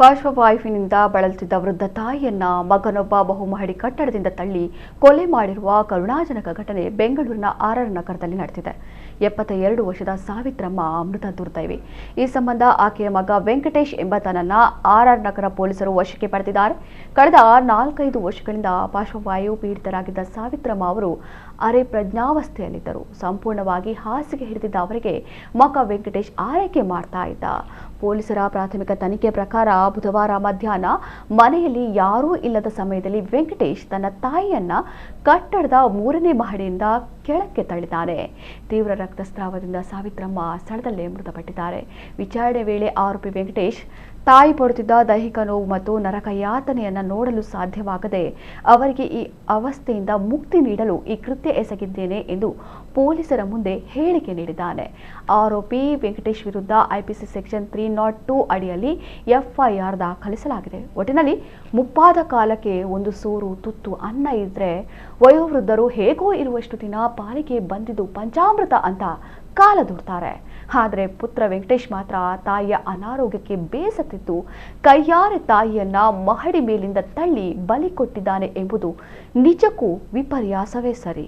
ಪಾರ್ಶ್ವವಾಯುವಿನಿಂದ ಬಳಲುತ್ತಿದ್ದ ವೃದ್ಧ ತಾಯಿಯನ್ನ ಮಗನೊಬ್ಬ ಬಹುಮಹಡಿ ಕಟ್ಟಡದಿಂದ ತಳ್ಳಿ ಕೊಲೆ ಮಾಡಿರುವ ಕರುಣಾಜನಕ ಘಟನೆ ಬೆಂಗಳೂರಿನ ಆರ್ಆರ್ ನಗರದಲ್ಲಿ ನಡೆದಿದೆ. 72 ವರ್ಷದ ಸಾವಿತ್ರಮ್ಮ ಮೃತ ದುರ್ದೈವಿ. ಈ ಸಂಬಂಧ ಆಕೆಯ ಮಗ ವೆಂಕಟೇಶ್ ಎಂಬಾತನನ್ನ ಆರ್ಆರ್ ನಗರ ಪೊಲೀಸರು ವಶಕ್ಕೆ ಪಡೆದಿದ್ದಾರೆ. ಕಳೆದ 4-5 ವರ್ಷಗಳಿಂದ ಪಾರ್ಶ್ವವಾಯು ಪೀಡಿತರಾಗಿದ್ದ ಸಾವಿತ್ರಮ್ಮ ಅವರು ಅರೆ ಪ್ರಜ್ಞಾವಸ್ಥೆಯಲ್ಲಿದ್ದರು. ಸಂಪೂರ್ಣವಾಗಿ ಹಾಸಿಗೆ ಹಿಡಿದಿದ್ದ ಅವರಿಗೆ ಮಗ ವೆಂಕಟೇಶ್ ಆರೈಕೆ ಮಾಡ್ತಾ ಇದ್ದ. ಪೊಲೀಸರ ಪ್ರಾಥಮಿಕ ತನಿಖೆ ಪ್ರಕಾರ ಬುಧವಾರ ಮಧ್ಯಾಹ್ನ ಮನೆಯಲ್ಲಿ ಯಾರೂ ಇಲ್ಲದ ಸಮಯದಲ್ಲಿ ವೆಂಕಟೇಶ್ ತನ್ನ ತಾಯಿಯನ್ನ ಕಟ್ಟಡದ 3ನೇ ಮಹಡಿಯಿಂದ ಕೆಳಕ್ಕೆ ತಳ್ಳಿದ್ದಾನೆ. ತೀವ್ರ ರಕ್ತಸ್ರಾವದಿಂದ ಸಾವಿತ್ರಮ್ಮ ಸ್ಥಳದಲ್ಲೇ ಮೃತಪಟ್ಟಿದ್ದಾರೆ. ವಿಚಾರಣೆ ವೇಳೆ ಆರೋಪಿ ವೆಂಕಟೇಶ್ ತಾಯಿ ಪಡುತ್ತಿದ್ದ ದೈಹಿಕ ನೋವು ಮತ್ತು ನರಕ ಯಾತನೆಯನ್ನು ನೋಡಲು ಸಾಧ್ಯವಾಗದೆ ಅವರಿಗೆ ಈ ಅವಸ್ಥೆಯಿಂದ ಮುಕ್ತಿ ನೀಡಲು ಈ ಕೃತ್ಯ ಎಸಗಿದ್ದೇನೆ ಎಂದು ಪೊಲೀಸರ ಮುಂದೆ ಹೇಳಿಕೆ ನೀಡಿದ್ದಾನೆ. ಆರೋಪಿ ವೆಂಕಟೇಶ್ ವಿರುದ್ಧ ಐಪಿಸಿ ಸೆಕ್ಷನ್ 302 ಅಡಿಯಲ್ಲಿ ಎಫ್ಐಆರ್ ದಾಖಲಿಸಲಾಗಿದೆ. ಒಟ್ಟಿನಲ್ಲಿ ಮುಪ್ಪಾದ ಕಾಲಕ್ಕೆ ಒಂದು ಸೋರು ತುತ್ತು ಅನ್ನ ಇದ್ರೆ ವಯೋವೃದ್ಧರು ಹೇಗೋ ಇರುವಷ್ಟು ದಿನ ಪಾಲಿಗೆ ಬಂದಿದ್ದು ಪಂಚಾಮೃತ ಅಂತ ಕಾಲ ದೂಡ್ತಾರೆ. ಆದರೆ ಪುತ್ರ ವೆಂಕಟೇಶ್ ಮಾತ್ರ ತಾಯಿಯ ಅನಾರೋಗ್ಯಕ್ಕೆ ಬೇಸತ್ತಿದ್ದು ಕೈಯಾರೆ ತಾಯಿಯನ್ನ ಮಹಡಿ ಮೇಲಿಂದ ತಳ್ಳಿ ಬಲಿ ಕೊಟ್ಟಿದ್ದಾನೆ ಎಂಬುದು ನಿಜಕ್ಕೂ ವಿಪರ್ಯಾಸವೇ ಸರಿ.